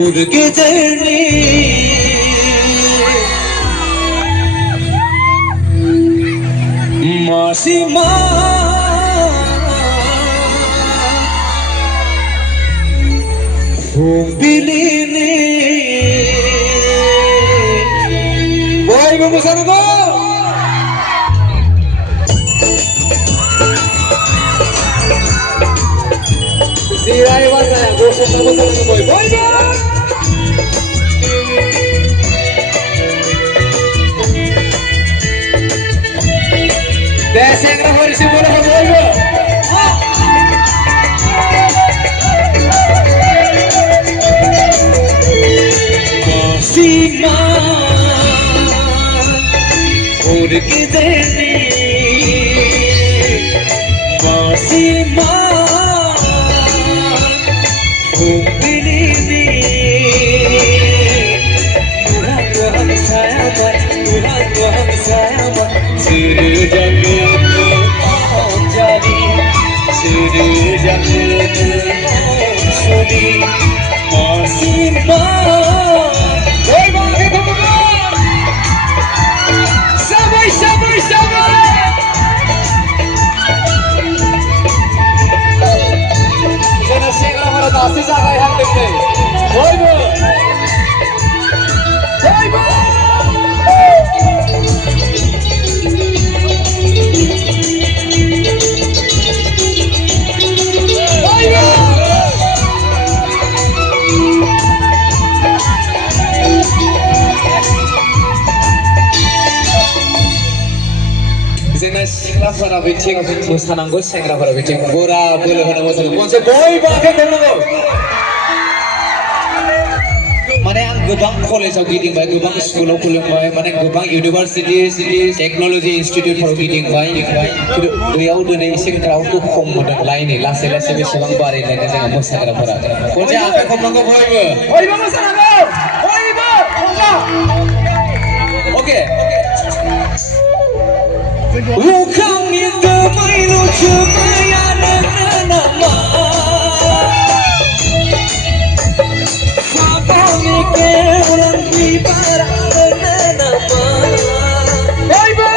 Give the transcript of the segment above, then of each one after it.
उनके चढ़ने मासी बिलीने बोल में मुसलमान को सिराय वाला है गोशे का मुसलमान बोल बोल Deseng nomor isi bola ke bola. Masima, udah kita ni. Masima, umpini ni. Tuhan sahabat, Tuhan sahabat, sejati. सेंग्राफोरा बिथिं मोसानांगौ सेंग्राफोरा बिथिं गोरा बोलो होना मोसानांगौ मोनसे बयबो आखाइ खबनांगौ माने आं गोबां कलेजाव गिदिंबाय गोबां स्कुलाव खुलुमबाय माने गोबां इउनिभार्सिटि टेक्न'लजि इनस्टिट्युटफोराव गिदिंबाय खिन्थु बैयाव दिनै एसे क्राउडखौ खम मोनदों लाइनै लासै लासै बेसेबां बारायलायनो जोंहा मोसाग्राफोरा खनसे आखाइ खबनांगौ बयबो मोसानांगौ बयबो अके Lukangnya temai lucu bayanan nama Fabangnya keurang bibaran nama Baby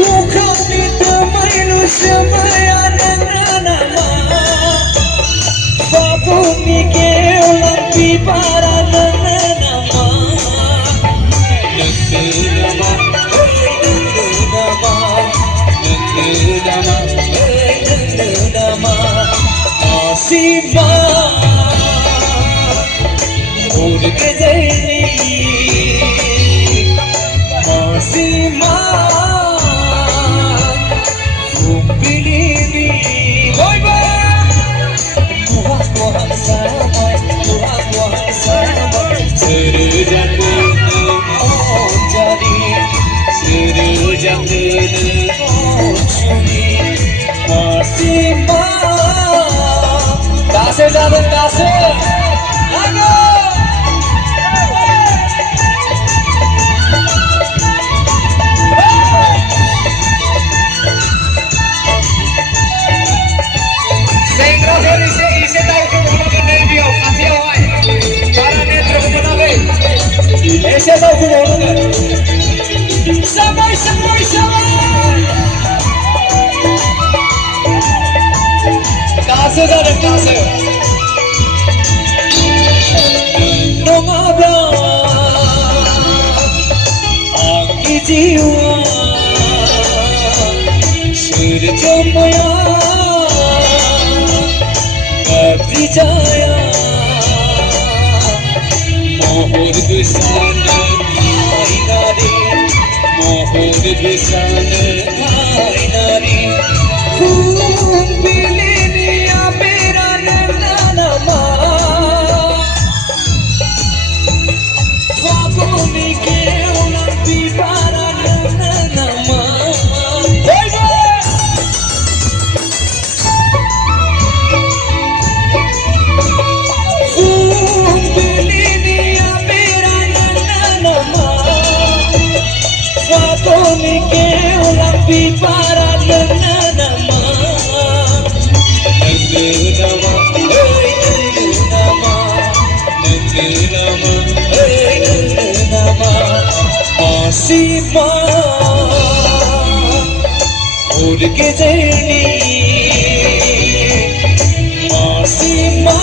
Lukangnya temai lucu bayanan nama Fabangnya keurang bibaran Masima, udah kejadian. Masima, umpini. Boy boy, Tuhan sahabat, sejak oh jadi, sejak oh suni. Masima. Kasih jalan kasih, lagu. Sengra isi tahu kemana video kasih awal. Para netro kemana lagi? Isi tahu kemana? Sampai. Kasih jalan kasih. Nongabla, angki jiwa, sudah jomboya, percaya, mohon bersama hai nari, mohon bersama hai nari, मासिमा हर गेजेरनि मासिमा